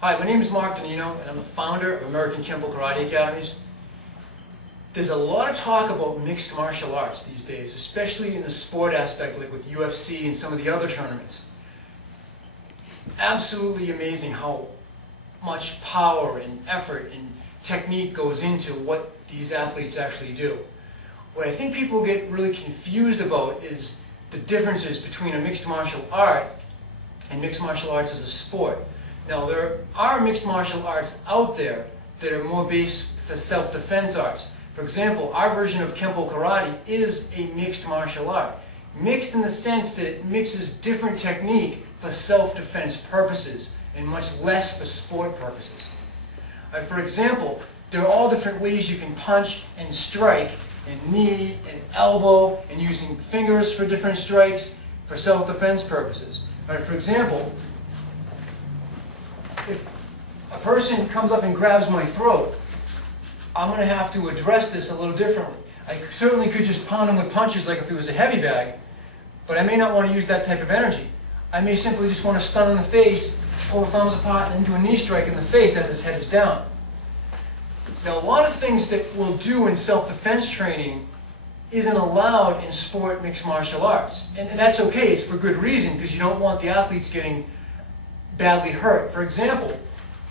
Hi, my name is Mark Donino, and I'm the founder of American Kempo Karate Academies. There's a lot of talk about mixed martial arts these days, especially in the sport aspect, like with UFC and some of the other tournaments. Absolutely amazing how much power and effort and technique goes into what these athletes actually do. What I think people get really confused about is the differences between a mixed martial art and mixed martial arts as a sport. Now, there are mixed martial arts out there that are more based for self-defense arts. For example, our version of Kempo Karate is a mixed martial art. Mixed in the sense that it mixes different technique for self-defense purposes and much less for sport purposes. For example, there are all different ways you can punch and strike, and knee and elbow, and using fingers for different strikes for self-defense purposes. For example, if a person comes up and grabs my throat, I'm going to have to address this a little differently. I certainly could just pound him with punches like if he was a heavy bag, but I may not want to use that type of energy. I may simply just want to stun in the face, pull the thumbs apart, and do a knee strike in the face as his head is down. Now, a lot of things that we'll do in self-defense training isn't allowed in sport mixed martial arts. And that's okay, it's for good reason, because you don't want the athletes getting badly hurt. For example,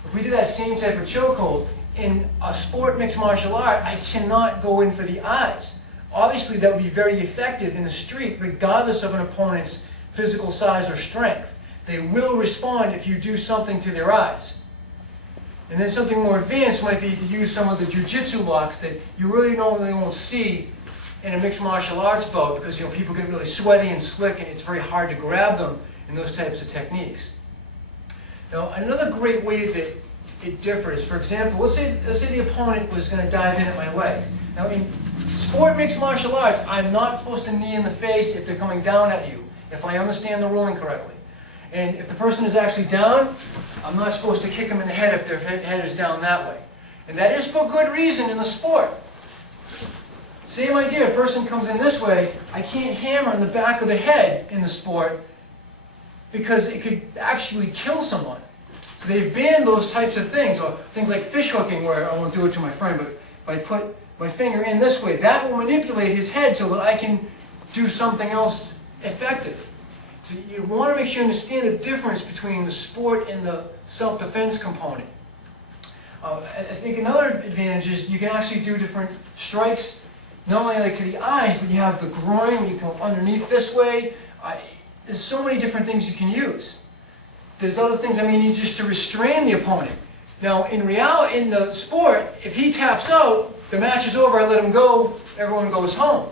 if we do that same type of chokehold, in a sport mixed martial art, I cannot go in for the eyes. Obviously, that would be very effective in the street, regardless of an opponent's physical size or strength. They will respond if you do something to their eyes. And then something more advanced might be to use some of the jiu-jitsu locks that you really normally won't see in a mixed martial arts bout, because people get really sweaty and slick, and it's very hard to grab them in those types of techniques. Now, another great way that it differs, for example, let's say the opponent was going to dive in at my legs. Now, in sport mixed martial arts, I'm not supposed to knee in the face if they're coming down at you, if I understand the ruling correctly. And if the person is actually down, I'm not supposed to kick them in the head if their head is down that way. And that is for good reason in the sport. Same idea, a person comes in this way, I can't hammer in the back of the head in the sport because it could actually kill someone. So they've banned those types of things, or things like fish hooking, where I won't do it to my friend, but if I put my finger in this way, that will manipulate his head so that I can do something else effective. So you want to make sure you understand the difference between the sport and the self-defense component. I think another advantage is you can actually do different strikes, not only like to the eyes, but you have the groin, you go underneath this way. There's so many different things you can use. There's other things I may need just to restrain the opponent. Now, in reality, in the sport, if he taps out, the match is over, I let him go, everyone goes home.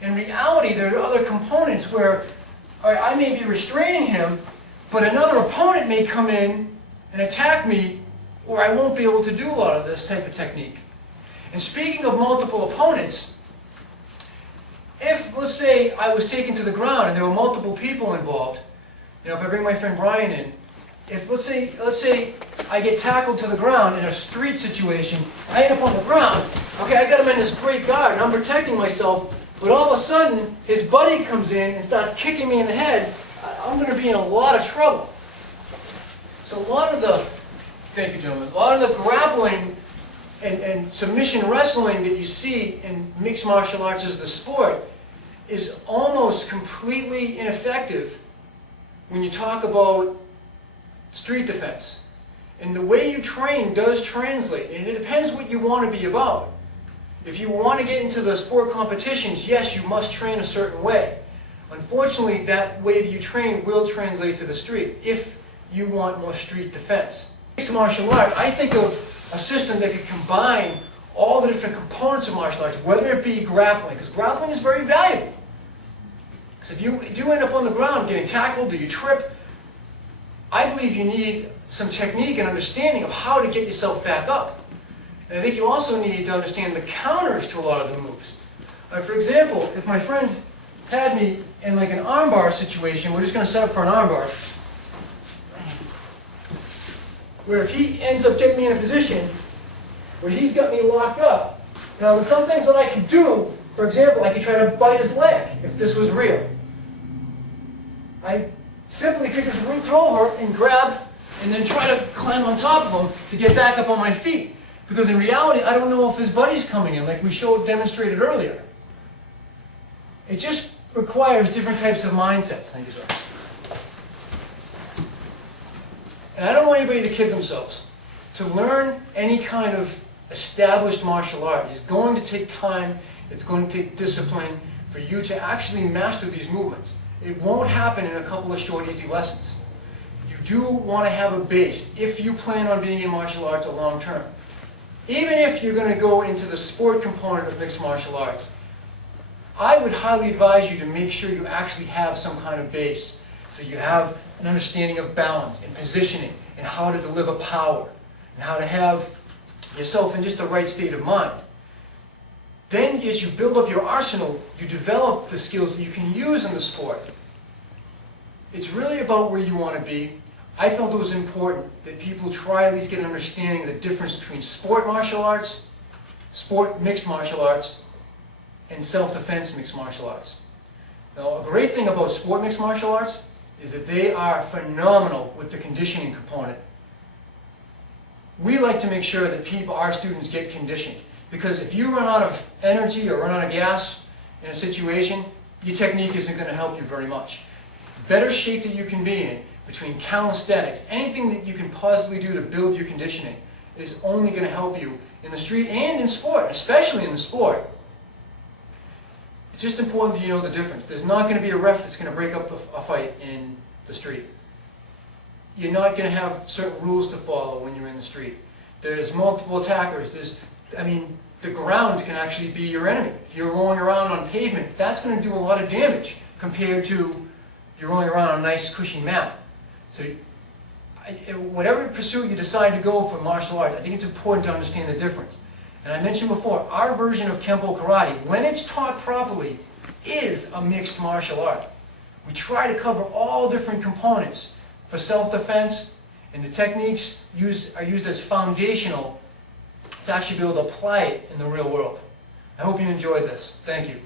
In reality, there are other components where I may be restraining him, but another opponent may come in and attack me, or I won't be able to do a lot of this type of technique. And speaking of multiple opponents, if, let's say, I was taken to the ground and there were multiple people involved, if I bring my friend Brian in, if let's say I get tackled to the ground in a street situation, I end up on the ground, okay, I got him in this great guard and I'm protecting myself, but all of a sudden his buddy comes in and starts kicking me in the head, I'm going to be in a lot of trouble. So a lot of the, thank you gentlemen, a lot of the grappling and submission wrestling that you see in mixed martial arts as the sport is almost completely ineffective when you talk about street defense. And the way you train does translate, and it depends what you want to be about. If you want to get into the sport competitions, yes, you must train a certain way. Unfortunately, that way that you train will translate to the street if you want more street defense. Mixed martial art, I think of a system that could combine all the different components of martial arts, whether it be grappling, because grappling is very valuable. Because if you do end up on the ground getting tackled or you trip, I believe you need some technique and understanding of how to get yourself back up. And I think you also need to understand the counters to a lot of the moves. For example, if my friend had me in like an armbar situation, we're just going to set up for an armbar, where if he ends up getting me in a position where he's got me locked up, now there's some things that I can do. For example, I could try to bite his leg if this was real. I simply could just reach over and grab and then try to climb on top of him to get back up on my feet. Because in reality, I don't know if his buddy's coming in, like we demonstrated earlier. It just requires different types of mindsets. Thank you, sir. And I don't want anybody to kid themselves. To learn any kind of established martial art is going to take time, it's going to take discipline for you to actually master these movements. It won't happen in a couple of short, easy lessons. You do want to have a base if you plan on being in martial arts a long term. Even if you're going to go into the sport component of mixed martial arts, I would highly advise you to make sure you actually have some kind of base. So you have an understanding of balance and positioning and how to deliver power and how to have yourself in just the right state of mind. Then as you build up your arsenal, you develop the skills that you can use in the sport. It's really about where you want to be. I felt it was important that people try at least get an understanding of the difference between sport martial arts, sport mixed martial arts, and self-defense mixed martial arts. Now, a great thing about sport mixed martial arts is that they are phenomenal with the conditioning component. We like to make sure that our students get conditioned, because if you run out of energy or run out of gas in a situation, your technique isn't going to help you very much. The better shape that you can be in, between calisthenics, anything that you can possibly do to build your conditioning is only going to help you in the street and in sport, especially in the sport. It's just important that you know the difference. There's not going to be a ref that's going to break up a fight in the street. You're not going to have certain rules to follow when you're in the street. There's multiple attackers. The ground can actually be your enemy. If you're rolling around on pavement, that's going to do a lot of damage compared to you're rolling around on a nice cushy mat. So whatever pursuit you decide to go for martial arts, I think it's important to understand the difference. And I mentioned before, our version of Kempo Karate, when it's taught properly, is a mixed martial art. We try to cover all different components for self-defense, and the techniques are used as foundational to actually be able to apply it in the real world. I hope you enjoyed this. Thank you.